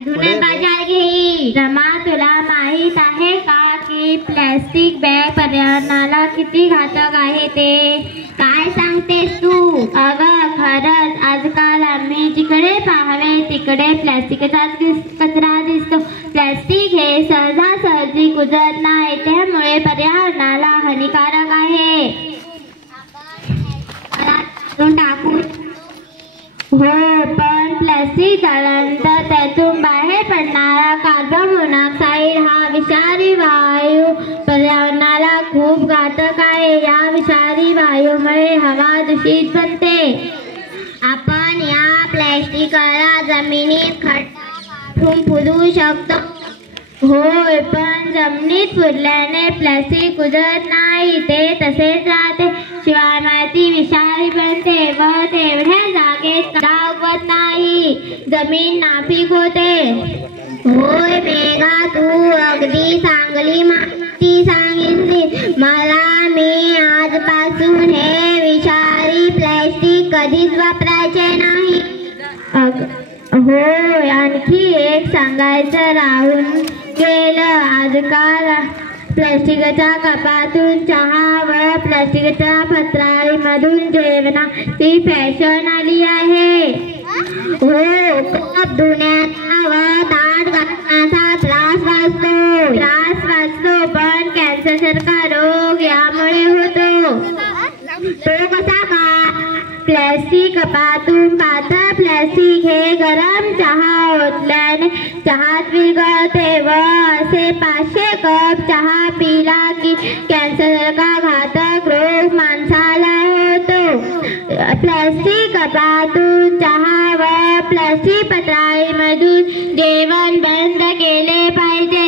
धुणे बाजार घेई। रमा, तुला माहित आहे का की प्लास्टिक बॅग पर्यावरणाला किती घातक आहे ते? काय सांगतेस तू? अगं खरंच, आजकाल आम्ही जिकडे पाहावे तिकडे प्लास्टिकचाच कचरा दिसतो। प्लास्टिक हे सहजासहजी कुजत नाही, त्यामुळे पर्यावरणाला हानिकारक आहे। टाकून हो, पण प्लास्टिक जाळल्यानंतर त्यातून बाहेर पडणारा कार्बन मोनॉक्साईड हा विषारी वायू पर्यावरणाला खूप घातक आहे। या विषारी वायूमुळे हवा दूषित बनते। आपण या प्लास्टिकला जमिनीत खड्डा पुरू शकतो। होय, पण जमिनीत पुरल्याने प्लास्टिक कुजत नाही, ते तसेच राहते। शिवाय माती विषारी बनते व तेवढ्या जागेत उगवत नाही, जमीन नापीक होते। होय मेघा, तू अगदी चांगली माहिती सांगितली मला। मी आजपासून हे विषारी प्लास्टिक कधीच वापरायचे नाही। होय, आणखी एक सांगायचं राहून गेलं, आजकाल प्लास्टिकच्या कपातून चहा व प्लास्टिकच्या पत्रावळीमधून जेवणाची फॅशन आली आहे। हो, कप धुण्याचा व ताट घासण्याचा त्रास वाचतो, पण कॅन्सरसारखा रोग यामुळे होतो। तो कसा काय? प्लास्टिक कपातून पातळ प्लास्टिक हे गरम चहा ओतल्याने चहात विरघळते व असे 500 कप चहा पिला की कॅन्सरसारखा घातक रोग माणसाला होतो। प्लास्टिक कपातून चहा व प्लास्टिक पत्रावळीमधून जेवण बंद केले पाहिजे।